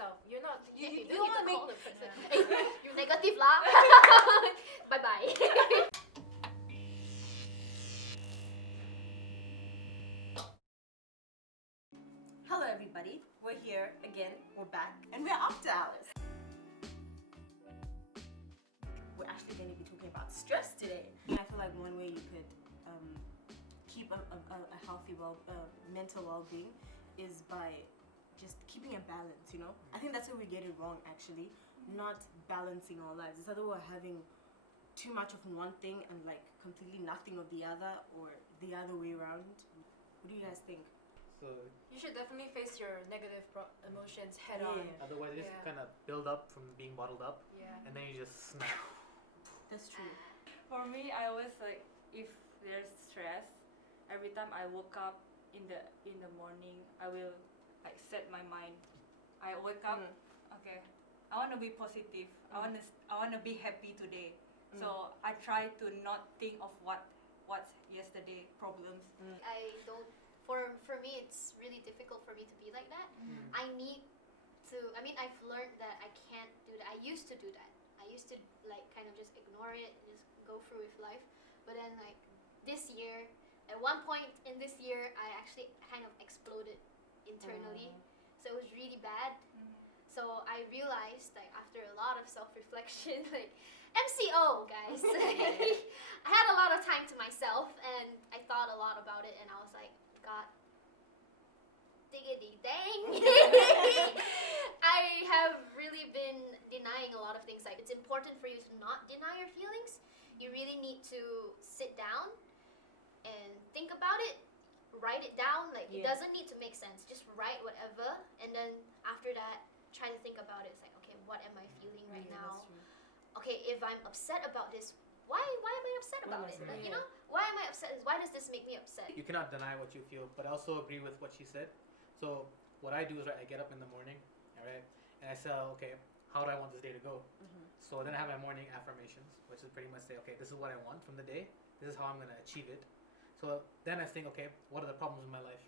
yourself. You're not. You You don't need to wanna call the person. Hey, you negative lah. Bye bye. Hello everybody, we're here again, we're back, and we're after hours. We're actually going to be talking about stress today. And I feel like one way you could keep a healthy mental well-being is by just keeping a balance, you know? I think that's where we get it wrong actually, not balancing our lives. It's either we're having too much of one thing and like completely nothing of the other, or the other way around. What do you guys think? So You should definitely face your negative emotions head on. otherwise, they just Yeah. kind of build up from being bottled up, Yeah. and then you just snap. That's true. For me, I always like, if there's stress, every time I woke up in the morning, I will like set my mind. I wake up, okay, I want to be positive. I want to be happy today. So I try to not think of what's yesterday problems. I don't. For me, it's really difficult for me to be like that. I need to. I mean, I've learned that I can't do that. I used to do that. I used to like kind of just ignore it, just go through with life. But then like this year, at one point in this year, I actually kind of exploded internally. So it was really bad. So I realized, like after a lot of self-reflection, like MCO guys, I had a lot of time to myself, and I thought a lot about it, and I was like, God diggity dang. I have really been denying a lot of things. Like, it's important for you to not deny your feelings. You really need to sit down and think about it, write it down. Like, it doesn't need to make sense. Just write whatever, and then after that, try to think about it. It's like, okay, what am I feeling right now? Okay, if I'm upset about this, why am I upset about it? Like, you know, why am I upset? Why does this make me upset? You cannot deny what you feel, but I also agree with what she said. So what I do is, right, I get up in the morning, all right, and I say, okay, how do I want this day to go? So then I have my morning affirmations, which is pretty much say, okay, this is what I want from the day. This is how I'm going to achieve it. So then I think, okay, what are the problems in my life?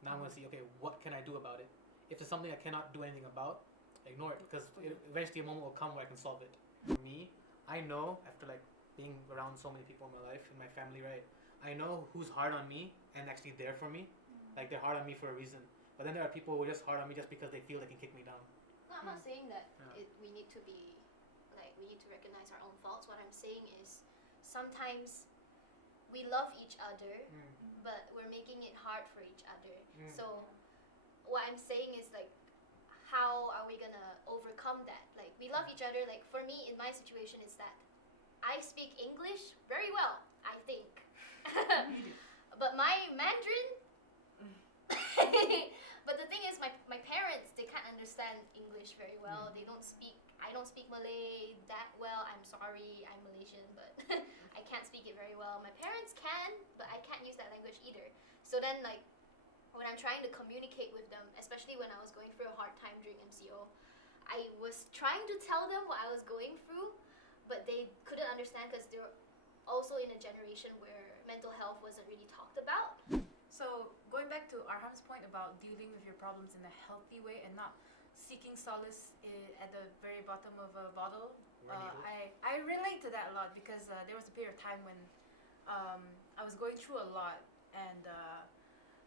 Now I'm going to see, okay, what can I do about it? If there's something I cannot do anything about, ignore it, because eventually a moment will come where I can solve it. For me, I know after like being around so many people in my life, in my family, right, I know who's hard on me and actually there for me. Like, they're hard on me for a reason. But then there are people who are just hard on me just because they feel they can kick me down. No, I'm not saying that we need to be, like, we need to recognize our own faults. What I'm saying is, sometimes we love each other, but we're making it hard for each other. So what I'm saying is, like, how are we gonna overcome that? Like, we love each other. Like, for me, in my situation, is that I speak English very well, I think. But my Mandarin, but the thing is, my parents, they can't understand English very well. They don't speak, I don't speak Malay that well. I'm sorry, I'm Malaysian, but I can't speak it very well. My parents can, but I can't use that language either. So then, like, when I'm trying to communicate with them, especially when I was going through a hard time during MCO, I was trying to tell them what I was going through, but they couldn't understand because they're also in a generation where mental health wasn't really talked about. So going back to Arham's point about dealing with your problems in a healthy way and not seeking solace at the very bottom of a bottle, I relate to that a lot, because there was a period of time when I was going through a lot, and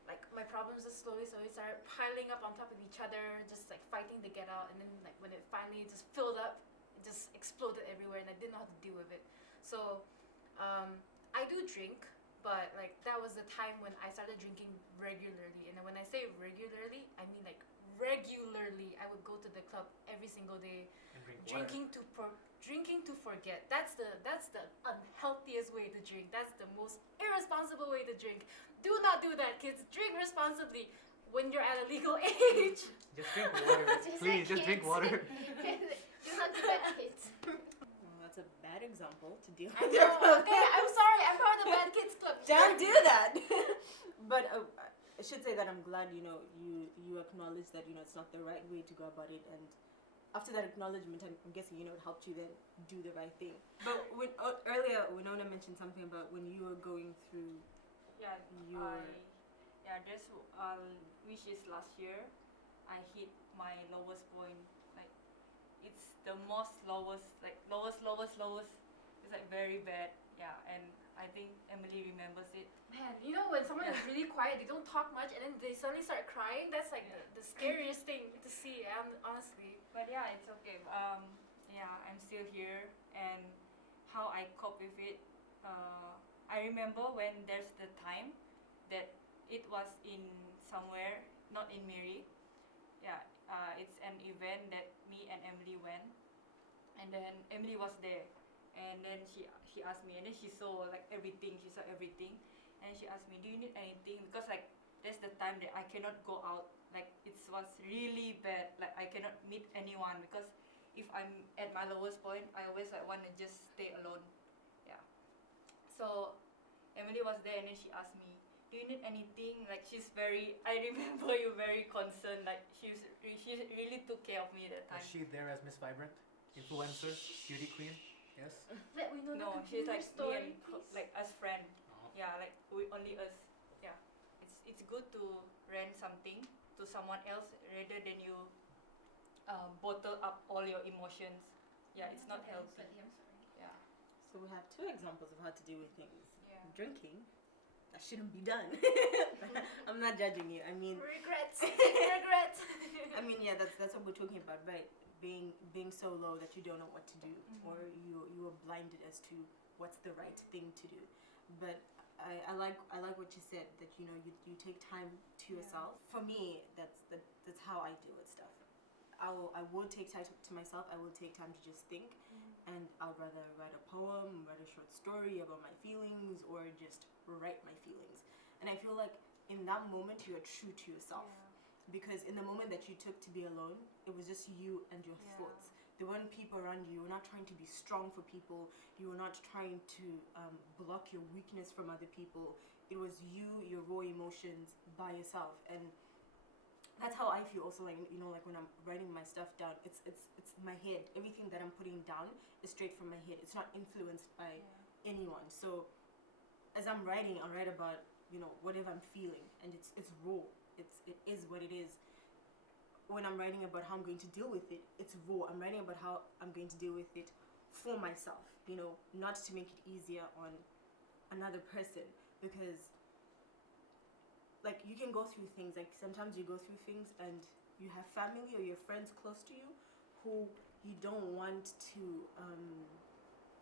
like my problems just slowly started piling up on top of each other, just like fighting to get out, and then like when it finally just filled up, it just exploded everywhere, and I didn't know how to deal with it. So I do drink, but like that was the time when I started drinking regularly. And when I say regularly, I mean like regularly. I would go to the club every single day, And drinking to forget. That's the unhealthiest way to drink. That's the most irresponsible way to drink. Do not do that, kids. Drink responsibly when you're at a legal age. Just drink water. Please, just drink water. Do not do that, kids. Well, that's a bad example to deal I with. know. Okay, I'm sorry. I'm part of the bad kids club. Don't do that. But I should say that I'm glad, you know, you acknowledge that, you know, it's not the right way to go about it, and after that acknowledgement, I'm guessing, you know, it helped you then do the right thing. But earlier, Winona mentioned something about when you were going through Yeah, your... this which is last year. I hit my lowest point. Like it's the most lowest, like lowest. It's like very bad. Yeah, and I think Emily remembers it. Man, you know when someone is really quiet, they don't talk much, and then they suddenly start crying. That's like the scariest thing to see. Honestly. But yeah, it's okay. Yeah, I'm still here, and how I cope with it. I remember when there's the time that it was in somewhere, not in Miri. Yeah, it's an event that me and Emily went, and then Emily was there, and then she asked me, and then she saw like everything. She saw everything, and she asked me, "Do you need anything?" Because like that's the time that I cannot go out. Like it was really bad. Like I cannot meet anyone because if I'm at my lowest point, I always like want to just stay alone. Yeah. So Emily was there, and then she asked me, "Do you need anything?" Like she's very. I remember you very concerned. Like she really took care of me that time. Was she there as Miss Vibrant, influencer, beauty queen? Yes. Let me know No, the she's like story, me and please. like us friend. Oh. Yeah, like we only us. Yeah, it's good to rent something to someone else rather than you bottle up all your emotions. Yeah, it's not healthy. Yeah. So we have two examples of how to deal with things. Yeah. Drinking, that shouldn't be done. I'm not judging you. I mean, Regrets. Regrets. I mean, yeah, that's what we're talking about, right? Being so low that you don't know what to do, or you are blinded as to what's the right thing to do. But I like what you said, that you know you take time to yourself. For me, that's how I deal with stuff. I will take time to myself. I will take time to just think, and I'll rather write a poem, write a short story about my feelings, or just write my feelings. And I feel like in that moment you are true to yourself. Because in the moment that you took to be alone, it was just you and your thoughts. There weren't people around you. You were not trying to be strong for people. You were not trying to block your weakness from other people. It was you, your raw emotions by yourself. And that's how I feel also, like, you know, like when I'm writing my stuff down, it's my head. Everything that I'm putting down is straight from my head. It's not influenced by anyone. So as I'm writing, I'll write about, you know, whatever I'm feeling, and it's raw. It is what it is. When I'm writing about how I'm going to deal with it, it's raw. I'm writing about how I'm going to deal with it for myself, you know, not to make it easier on another person. Because like you can go through things, like sometimes you go through things and you have family or your friends close to you who you don't want to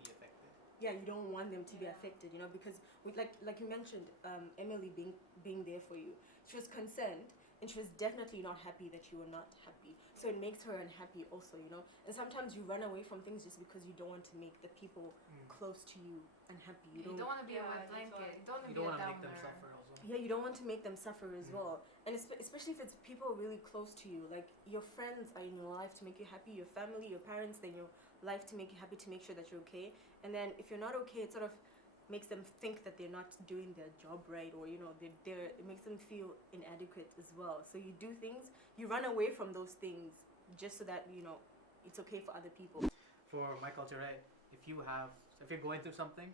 Be affected. yeah, you don't want them to be affected, you know, because with like you mentioned, Emily being there for you, she was concerned, and she was definitely not happy that you were not happy. So it makes her unhappy also, you know. And sometimes you run away from things just because you don't want to make the people close to you unhappy. You don't want to be a wet blanket. You don't You don't want to want be a to make them downer. suffer also. Yeah, you don't want to make them suffer as well. And especially if it's people really close to you, like your friends are in your life to make you happy, your family, your parents, they're in your life to make you happy, to make sure that you're okay. And then if you're not okay, it sort of makes them think that they're not doing their job right, or you know, it makes them feel inadequate as well. So you do things, you run away from those things just so that, you know, it's okay for other people. For my culture, right, if you're going through something,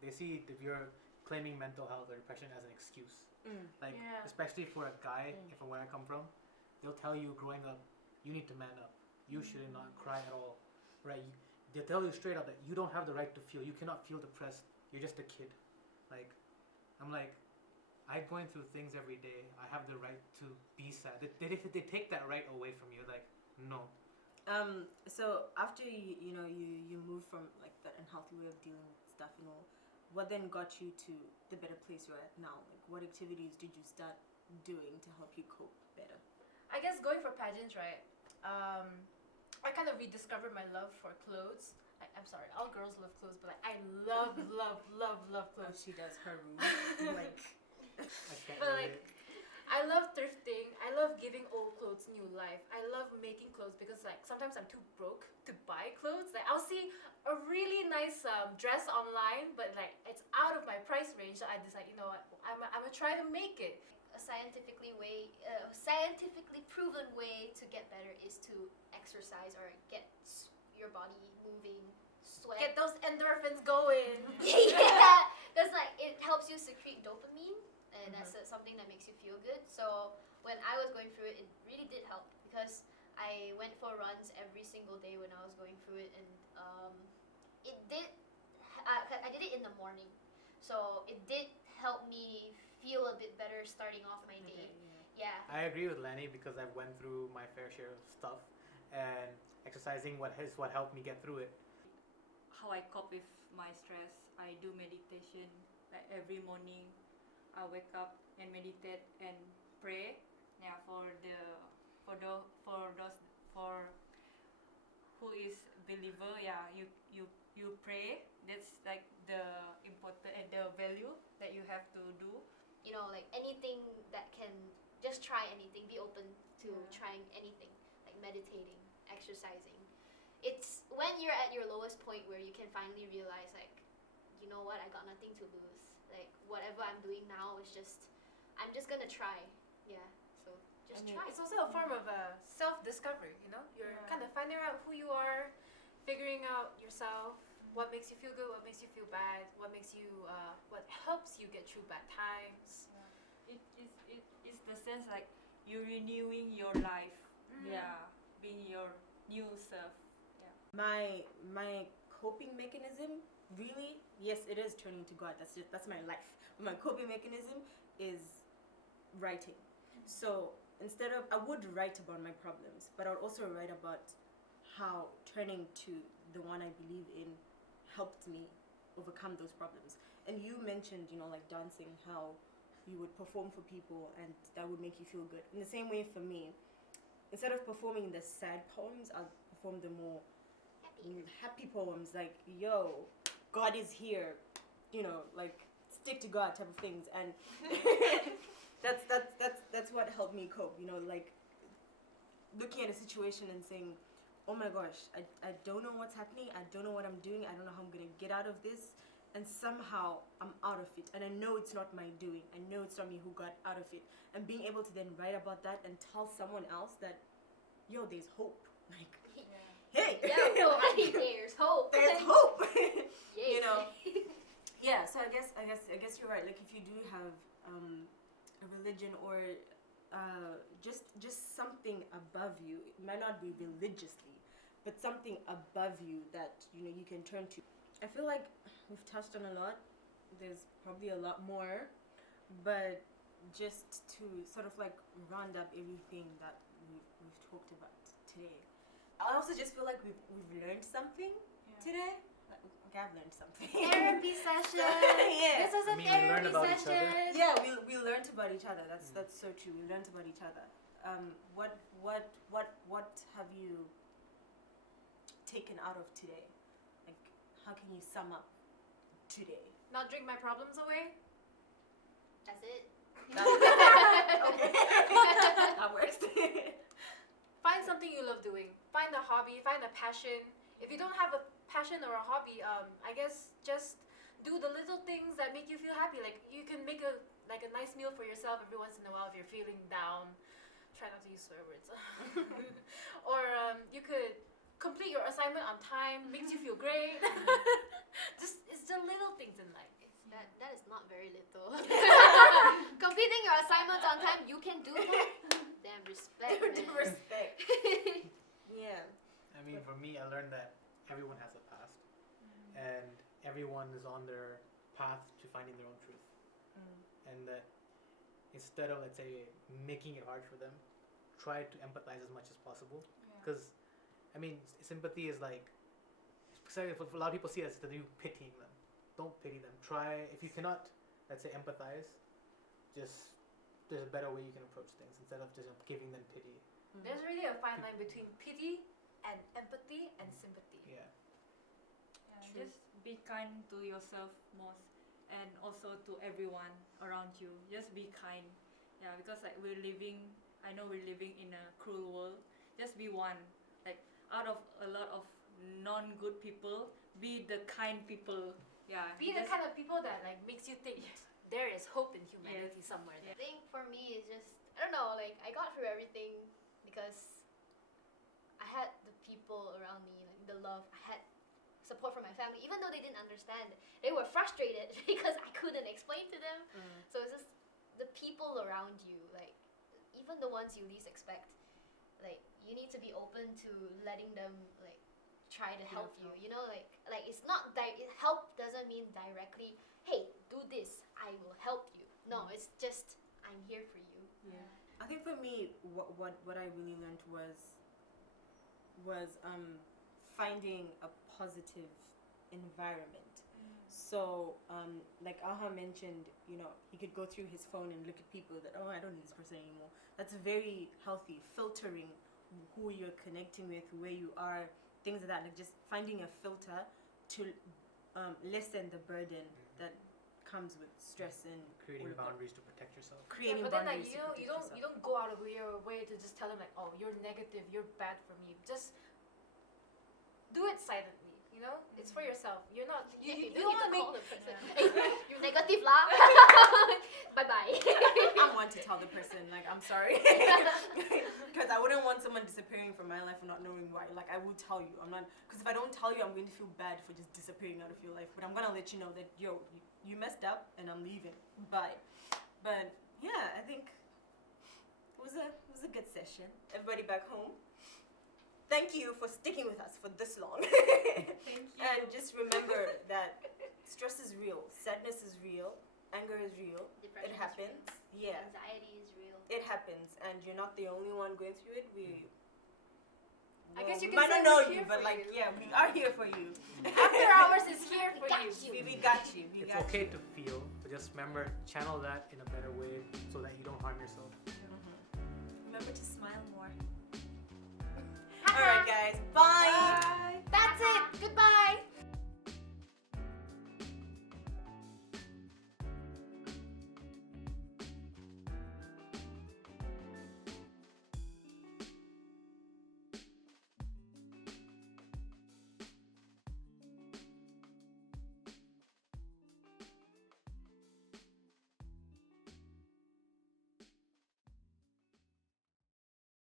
they see if you're claiming mental health or depression as an excuse. Like, especially for a guy, from where I come from, they'll tell you growing up, you need to man up. You should not cry at all, right? They'll tell you straight up that you don't have the right to feel. You cannot feel depressed. You're just a kid. Like, I'm like, I'm going through things every day. I have the right to be sad. They take that right away from you. Like, no. So after you move from like that unhealthy way of dealing with stuff, you know, what then got you to the better place you're at now? Like, what activities did you start doing to help you cope better? I guess going for pageants, right? I kind of rediscovered my love for clothes. I'm sorry, all girls love clothes, but like I love Oh, clothes. she does her room. Like, I can't But relate. like, I love thrifting. I love giving old clothes new life. I love making clothes because like sometimes I'm too broke to buy clothes. Like I'll see a really nice dress online, but like it's out of my price range. So I decide, you know what, I'm gonna try to make it. A scientifically proven way to get better is to exercise or get your body moving, sweat. Get those endorphins going. Yeah, that's like it helps you secrete dopamine, and that's something that makes you feel good. So when I was going through it, it really did help. I went for runs every single day when I was going through it, and it did. I did it in the morning, so it did help me feel a bit better starting off my day. Yeah. I agree with Lenny because I've went through my fair share of stuff, and exercising what helped me get through it. How I cope with my stress, I do meditation. Like every morning, I wake up and meditate and pray. Yeah, for who is believer. Yeah, you pray. That's like the important and the value that you have to do. You know, like anything that can just try anything. Be open to trying anything, like meditating, exercising. It's when you're at your lowest point where you can finally realize, like, you know what, I got nothing to lose. Like whatever I'm doing now is I'm just gonna try. Yeah. So just try. It's also a form of self-discovery. You know, you're kind of finding out who you are, figuring out yourself. What makes you feel good? What makes you feel bad? What helps you get through bad times? It's the sense like you're renewing your life. Yeah, being your new self. Yeah. My coping mechanism, really, yes, it is turning to God. That's my life. My coping mechanism is writing. So instead of, I would write about my problems, but I would also write about how turning to the one I believe in helped me overcome those problems. And you mentioned, like dancing, how you would perform for people and that would make you feel good. In the same way for me, instead of performing the sad poems, I'll perform the more happy poems, like, yo, God is here, like stick to God type of things. And that's what helped me cope, like looking at a situation and saying, oh my gosh, I don't know what's happening, I don't know what I'm doing, I don't know how I'm gonna get out of this, and somehow I'm out of it, and I know it's not my doing, I know it's not me who got out of it, and being able to then write about that and tell someone else that, yo, there's hope, like, hey, there's hope. There's hope. Yes. Yeah. So I guess you're right. Like if you do have a religion or just something above you, it might not be religiously, but something above you that you can turn to. I feel like we've touched on a lot. There's probably a lot more, but just to sort of like round up everything that we've talked about today. I also just feel like we've learned something today. Okay, I've learned something. Therapy session. Yeah. This was a we learned therapy about each other. session. Yeah, we learned about each other. That's so true. We learned about each other. What have you taken out of today? Like, how can you sum up today? Not drink my problems away. That's it. Okay. That works. Find something you love doing. Find a hobby. Find a passion. If you don't have a passion or a hobby, I guess just do the little things that make you feel happy. Like you can make a nice meal for yourself every once in a while if you're feeling down. Try not to use swear words. Or you could complete your assignment on time. Makes you feel great. It's the little things in life. That is not very little. Completing your assignments on time, you can do that. Damn, respect. Man. Respect. Yeah. I mean, for me, I learned that everyone has a past, and everyone is on their path to finding their own truth, and that instead of, let's say, making it hard for them, try to empathize as much as possible. Because, I mean, sympathy is like, for a lot of people see it as you pitying them. Don't pity them. Try, if you cannot, let's say, empathize, just there's a better way you can approach things instead of just giving them pity. There's really a fine line between pity and empathy and sympathy. Yeah. Just be kind to yourself most, and also to everyone around you. Just be kind. Yeah, because like I know we're living in a cruel world. Just be one. Like out of a lot of non-good people, be the kind people. Yeah. Be the kind of people that like makes you think there is hope in humanity somewhere. I think for me it's just, I don't know, like I got through everything because I had the people around me, like the love. I had support from my family, even though they didn't understand. They were frustrated because I couldn't explain to them. So it's just the people around you, like even the ones you least expect. Like you need to be open open to letting them like try to help you. You know, like it's not help doesn't mean directly, hey, do this, I will help you. No, it's just I'm here for you. Yeah. I think for me, what I really learned was finding a positive environment. So like Aha mentioned, you know, he could go through his phone and look at people that, oh, I don't need this person anymore. That's very healthy. Filtering who you're connecting with, where you are, things like that. Like just finding a filter to lessen the burden that comes with stress and Creating boundaries to protect yourself. creating but then like boundaries you to know protect you yourself. don't go out of your way to just tell them like, oh, you're negative, you're bad for me. Just do it silently. You know, it's for yourself. You're not. You don't don't need want to to make. call the person. Hey, you negative lah. Bye bye. I'm one to tell the person, like, I'm sorry. Because I wouldn't want someone disappearing from my life and not knowing why. Like, I will tell you. I'm not, because if I don't tell you, I'm going to feel bad for just disappearing out of your life. But I'm going to let you know that, yo, you messed up and I'm leaving. Bye. But yeah, I think it was a good session. Everybody back home, thank you for sticking with us for this long. Thank you. And just remember that stress is real, sadness is real, anger is real. Depression It happens. is real. Yeah, Anxiety is real. it happens, and you're not the only one going through it. I guess you we can might say not know we're you, here but for like, you. yeah, we are here for you. After hours is here for got you. you. We got you. We It's got okay you. to feel, but just remember, channel that in a better way so that you don't harm yourself. Remember to smile more. All right, guys. Bye.